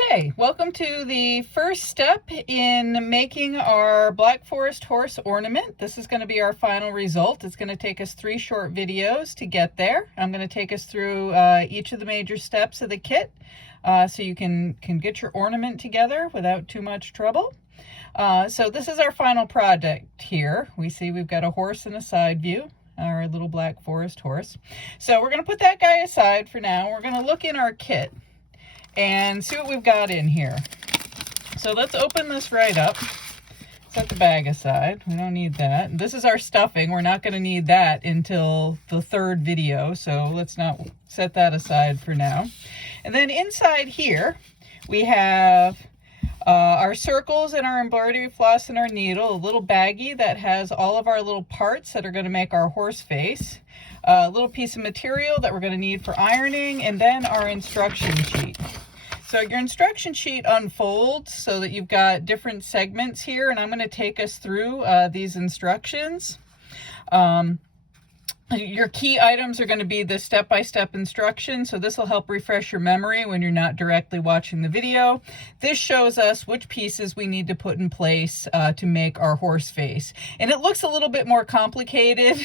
Okay, welcome to the first step in making our Black Forest horse ornament. This is going to be our final result. It's going to take us 3 short videos to get there. I'm going to take us through each of the major steps of the kit so you can get your ornament together without too much trouble. So this is our final project here. We see we've got a horse in a side view, our little Black Forest horse. So we're going to put that guy aside for now. We're going to look in our kit and see what we've got in here. So let's open this right up. Set the bag aside. We don't need that. This is our stuffing. We're not going to need that until the third video, so let's not set that aside for now. And then inside here we have our circles and our embroidery floss and our needle, a little baggie that has all of our little parts that are going to make our horse face, a little piece of material that we're going to need for ironing, and then our instruction sheet. So your instruction sheet unfolds so that you've got different segments here, and I'm going to take us through these instructions. Your key items are going to be the step-by-step instructions, so this will help refresh your memory when you're not directly watching the video. This shows us which pieces we need to put in place to make our horse face. And it looks a little bit more complicated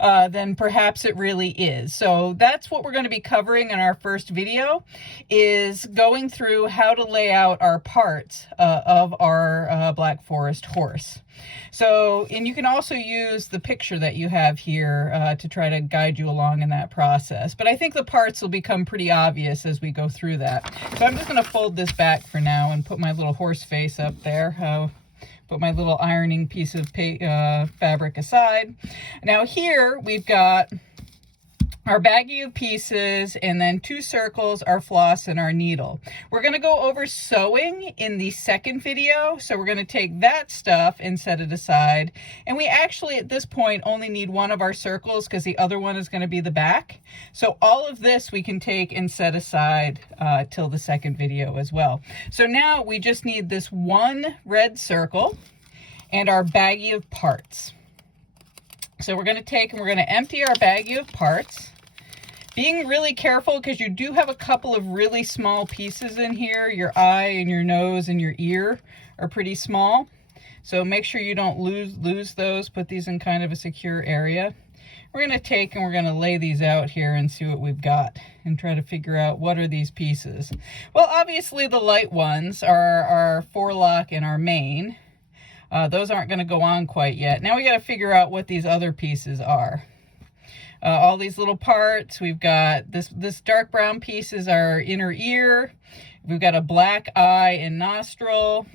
than perhaps it really is. So that's what we're going to be covering in our first video, is going through how to lay out our parts of our Black Forest horse. So, and you can also use the picture that you have here to try to guide you along in that process. But I think the parts will become pretty obvious as we go through that. So I'm just going to fold this back for now and put my little horse face up there. Put my little ironing piece of fabric aside. Now here we've got our baggie of pieces, and then 2 circles, our floss, and our needle. We're going to go over sewing in the second video, so we're going to take that stuff and set it aside. And we actually, at this point, only need one of our circles because the other one is going to be the back. So all of this we can take and set aside till the second video as well. So now we just need this one red circle and our baggie of parts. So we're going to take and we're going to empty our baggie of parts, being really careful because you do have a couple of really small pieces in here. Your eye and your nose and your ear are pretty small. So make sure you don't lose those. Put these in kind of a secure area. We're going to take and we're going to lay these out here and see what we've got and try to figure out what are these pieces. Well, obviously the light ones are our forelock and our mane. Those aren't going to go on quite yet. Now we got to figure out what these other pieces are. All these little parts. We've got this dark brown piece is our inner ear. We've got a black eye and nostril.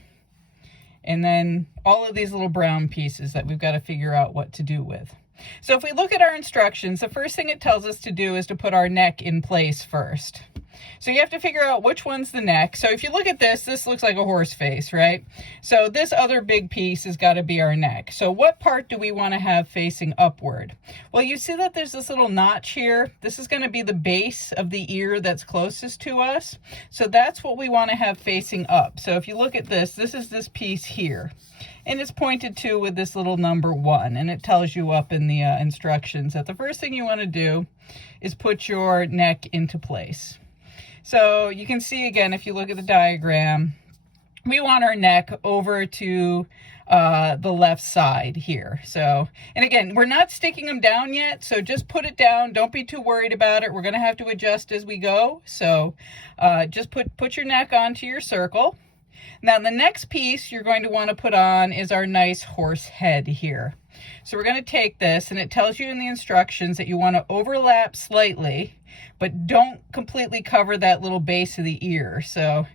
And then all of these little brown pieces that we've got to figure out what to do with. So if we look at our instructions, the first thing it tells us to do is to put our neck in place first. So you have to figure out which one's the neck. So if you look at this looks like a horse face, right? So this other big piece has got to be our neck. So what part do we want to have facing upward? Well, you see that there's this little notch here. This is going to be the base of the ear that's closest to us. So that's what we want to have facing up. So if you look at this is this piece here. And it's pointed to with this little number 1, and it tells you up in the instructions that the first thing you want to do is put your neck into place. So you can see again, if you look at the diagram, we want our neck over to the left side here. So, and again, we're not sticking them down yet, so just put it down. Don't be too worried about it. We're going to have to adjust as we go. So just put your neck onto your circle. Now the next piece you're going to want to put on is our nice horse head here. So we're going to take this, and it tells you in the instructions that you want to overlap slightly, but don't completely cover that little base of the ear. So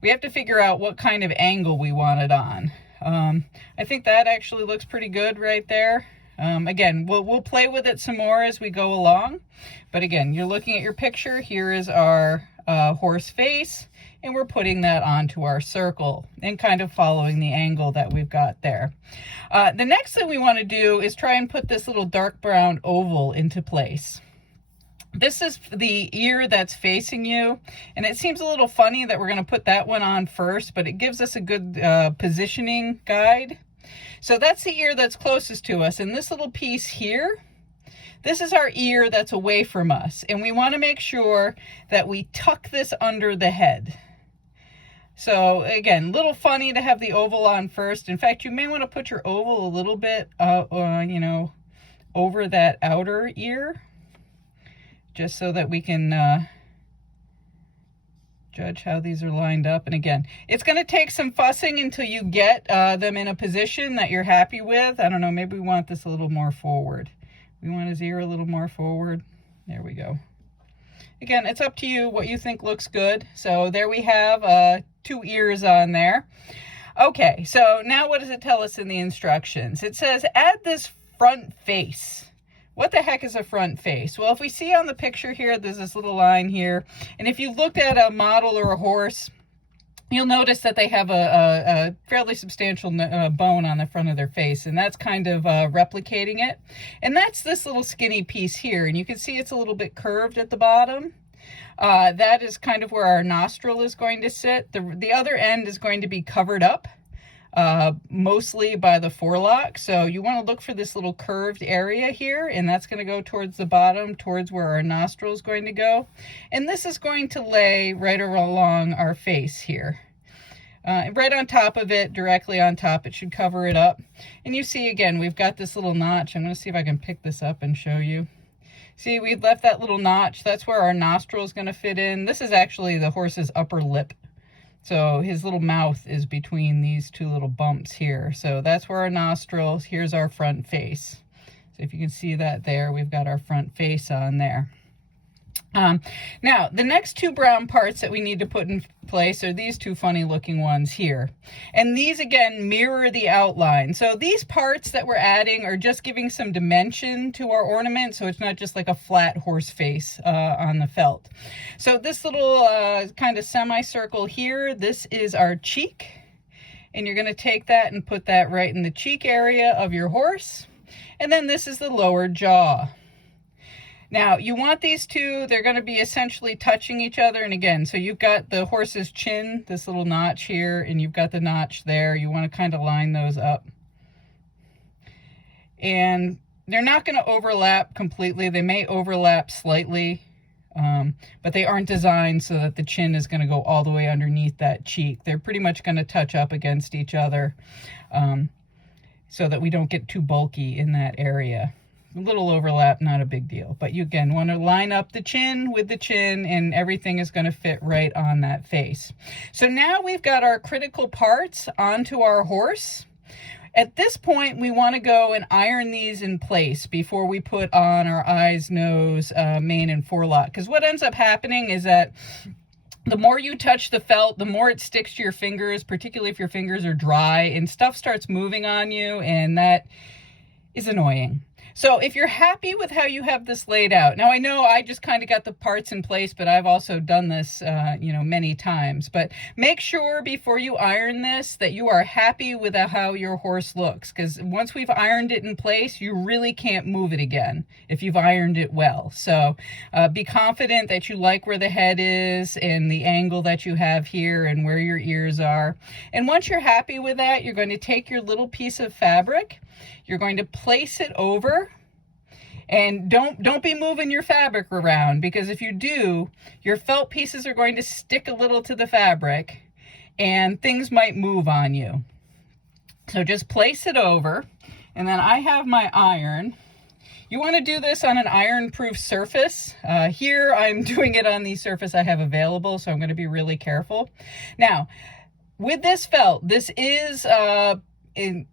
we have to figure out what kind of angle we want it on. I think that actually looks pretty good right there. Again, we'll play with it some more as we go along. But again, you're looking at your picture. Here is our horse face, and we're putting that onto our circle and kind of following the angle that we've got there. The next thing we want to do is try and put this little dark brown oval into place. This is the ear that's facing you, and it seems a little funny that we're going to put that one on first, but it gives us a good positioning guide. So that's the ear that's closest to us, and this little piece here, this is our ear that's away from us, and we want to make sure that we tuck this under the head. So again, a little funny to have the oval on first. In fact, you may want to put your oval a little bit, you know, over that outer ear, just so that we can judge how these are lined up. And again, it's going to take some fussing until you get them in a position that you're happy with. I don't know, maybe we want this a little more forward. We want his ear a little more forward. There we go. Again, it's up to you what you think looks good. So there we have 2 ears on there. Okay, so now what does it tell us in the instructions? It says, add this front face. What the heck is a front face? Well, if we see on the picture here, there's this little line here. And if you looked at a model or a horse, you'll notice that they have a fairly substantial bone on the front of their face, and that's kind of replicating it. And that's this little skinny piece here, and you can see it's a little bit curved at the bottom. That is kind of where our nostril is going to sit. The other end is going to be covered up, mostly by the forelock. So you want to look for this little curved area here, and that's going to go towards the bottom, towards where our nostril is going to go. And this is going to lay right along our face here. Right on top of it, directly on top, it should cover it up. And you see, again, we've got this little notch. I'm going to see if I can pick this up and show you. See, we've left that little notch. That's where our nostril is going to fit in. This is actually the horse's upper lip. So his little mouth is between these 2 little bumps here. So that's where our nostrils, here's our front face. So if you can see that there, we've got our front face on there. Now, the next 2 brown parts that we need to put in place are these 2 funny looking ones here. And these, again, mirror the outline. So these parts that we're adding are just giving some dimension to our ornament, so it's not just like a flat horse face on the felt. So this little kind of semicircle here, this is our cheek. And you're going to take that and put that right in the cheek area of your horse. And then this is the lower jaw. Now, you want these 2, they're going to be essentially touching each other. And again, so you've got the horse's chin, this little notch here, and you've got the notch there. You want to kind of line those up. And they're not going to overlap completely. They may overlap slightly, but they aren't designed so that the chin is going to go all the way underneath that cheek. They're pretty much going to touch up against each other so that we don't get too bulky in that area. A little overlap, not a big deal. But you, again, want to line up the chin with the chin, and everything is going to fit right on that face. So now we've got our critical parts onto our horse. At this point, we want to go and iron these in place before we put on our eyes, nose, mane, and forelock. Because what ends up happening is that the more you touch the felt, the more it sticks to your fingers, particularly if your fingers are dry, and stuff starts moving on you, and that is annoying. So if you're happy with how you have this laid out, now I know I just kind of got the parts in place, but I've also done this, you know, many times. But make sure before you iron this that you are happy with how your horse looks, because once we've ironed it in place, you really can't move it again if you've ironed it well. So be confident that you like where the head is and the angle that you have here and where your ears are. And once you're happy with that, you're going to take your little piece of fabric. You're going to place it over, and don't be moving your fabric around, because if you do, your felt pieces are going to stick a little to the fabric and things might move on you. So just place it over, and then I have my iron. You want to do this on an iron-proof surface. Here I'm doing it on the surface I have available, so I'm going to be really careful. Now, with this felt, this is in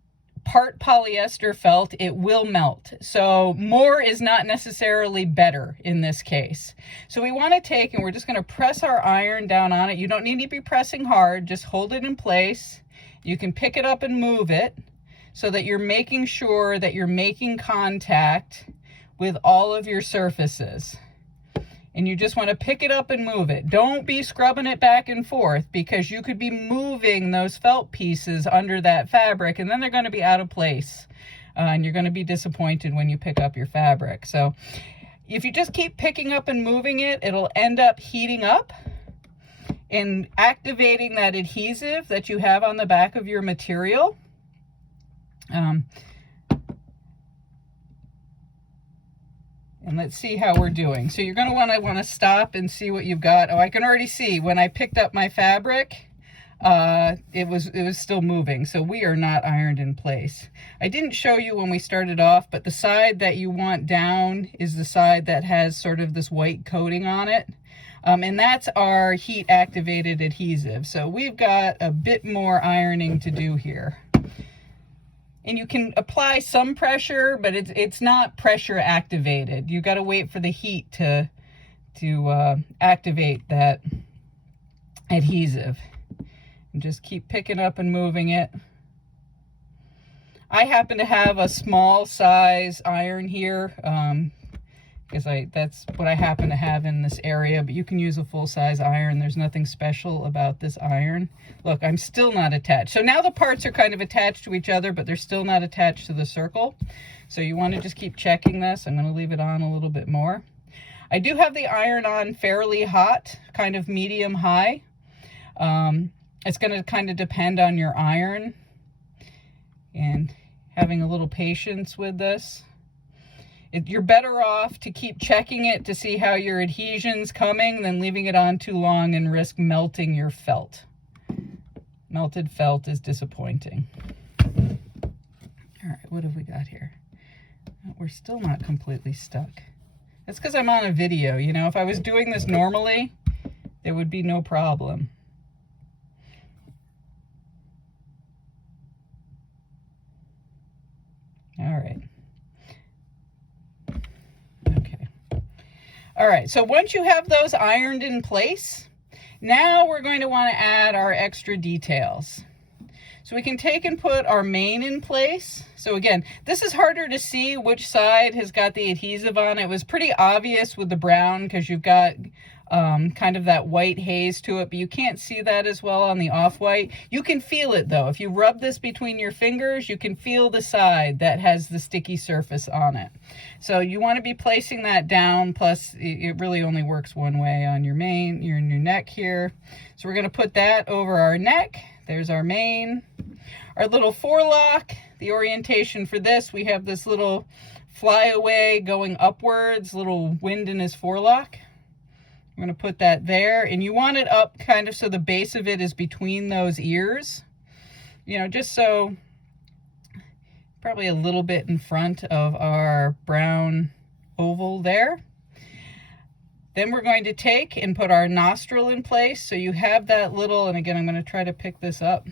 part polyester felt. It will melt. So more is not necessarily better in this case. So we want to take, and we're just going to press our iron down on it. You don't need to be pressing hard. Just hold it in place. You can pick it up and move it so that you're making sure that you're making contact with all of your surfaces. And you just want to pick it up and move it. Don't be scrubbing it back and forth, because you could be moving those felt pieces under that fabric, and then they're going to be out of place. And you're going to be disappointed when you pick up your fabric. So if you just keep picking up and moving it, it'll end up heating up and activating that adhesive that you have on the back of your material. And let's see how we're doing. So you're going to want to stop and see what you've got. Oh, I can already see when I picked up my fabric, it was still moving. So we are not ironed in place. I didn't show you when we started off, but the side that you want down is the side that has sort of this white coating on it. And that's our heat activated adhesive. So we've got a bit more ironing to do here. And you can apply some pressure, but it's not pressure activated. You got to wait for the heat to activate that adhesive. And just keep picking up and moving it. I happen to have a small size iron here, because that's what I happen to have in this area, but you can use a full-size iron. There's nothing special about this iron. Look, I'm still not attached. So now the parts are kind of attached to each other, but they're still not attached to the circle. So you want to just keep checking this. I'm going to leave it on a little bit more. I do have the iron on fairly hot, kind of medium high. It's going to kind of depend on your iron and having a little patience with this. You're better off to keep checking it to see how your adhesion's coming than leaving it on too long and risk melting your felt. Melted felt is disappointing. All right, what have we got here? We're still not completely stuck. That's because I'm on a video. You know, if I was doing this normally, there would be no problem. All right. Okay. All right, so once you have those ironed in place, now we're going to want to add our extra details. So we can take and put our main in place. So again, this is harder to see which side has got the adhesive on. It was pretty obvious with the brown because you've got kind of that white haze to it, but you can't see that as well on the off-white. You can feel it though. If you rub this between your fingers, you can feel the side that has the sticky surface on it. So you want to be placing that down, plus it really only works one way on your main, your neck here. So we're going to put that over our neck. There's our main. Our little forelock, the orientation for this, we have this little flyaway going upwards, little wind in his forelock. I'm going to put that there, and you want it up kind of so the base of it is between those ears, you know, just so probably a little bit in front of our brown oval there. Then we're going to take and put our nostril in place. So you have that little, and again, I'm going to try to pick this up.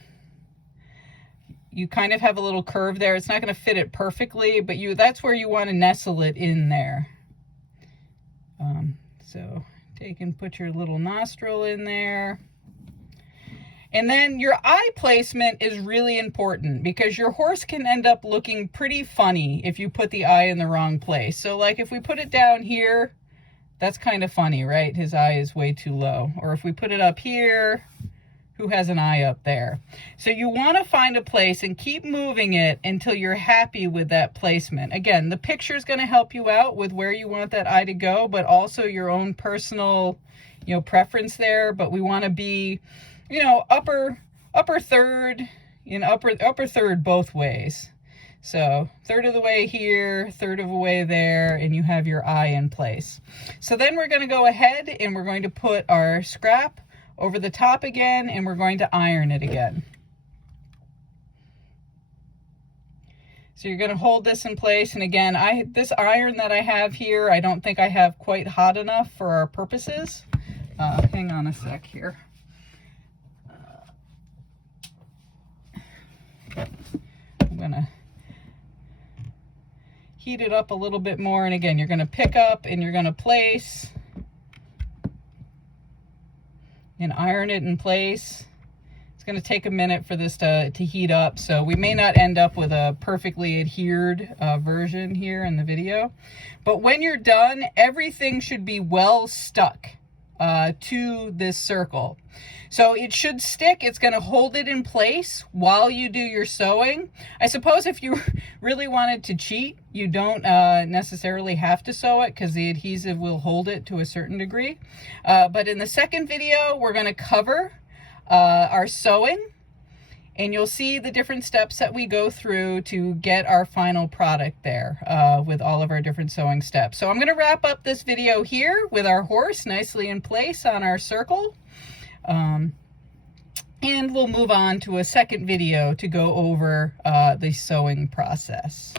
You kind of have a little curve there. It's not going to fit it perfectly, but that's where you want to nestle it in there. So take and put your little nostril in there. And then your eye placement is really important because your horse can end up looking pretty funny if you put the eye in the wrong place. So like if we put it down here, that's kind of funny, right? His eye is way too low. Or if we put it up here, who has an eye up there? So you want to find a place and keep moving it until you're happy with that placement. Again, the picture is going to help you out with where you want that eye to go, but also your own personal, you know, preference there. But we want to be, you know, upper third, upper third both ways. So third of the way here, third of the way there, and you have your eye in place. So then we're going to go ahead and we're going to put our scrap over the top again, and we're going to iron it again. So you're going to hold this in place, and again, this iron that I have here, I don't think I have quite hot enough for our purposes. Hang on a sec here. I'm going to heat it up a little bit more, and again, you're going to pick up and you're going to place and iron it in place. It's going to take a minute for this to heat up, so we may not end up with a perfectly adhered version here in the video. But when you're done, everything should be well stuck to this circle. So it should stick. It's going to hold it in place while you do your sewing. I suppose if you really wanted to cheat, you don't necessarily have to sew it because the adhesive will hold it to a certain degree. But in the second video, we're going to cover our sewing, and you'll see the different steps that we go through to get our final product there with all of our different sewing steps. So I'm going to wrap up this video here with our horse nicely in place on our circle. and we'll move on to a second video to go over the sewing process.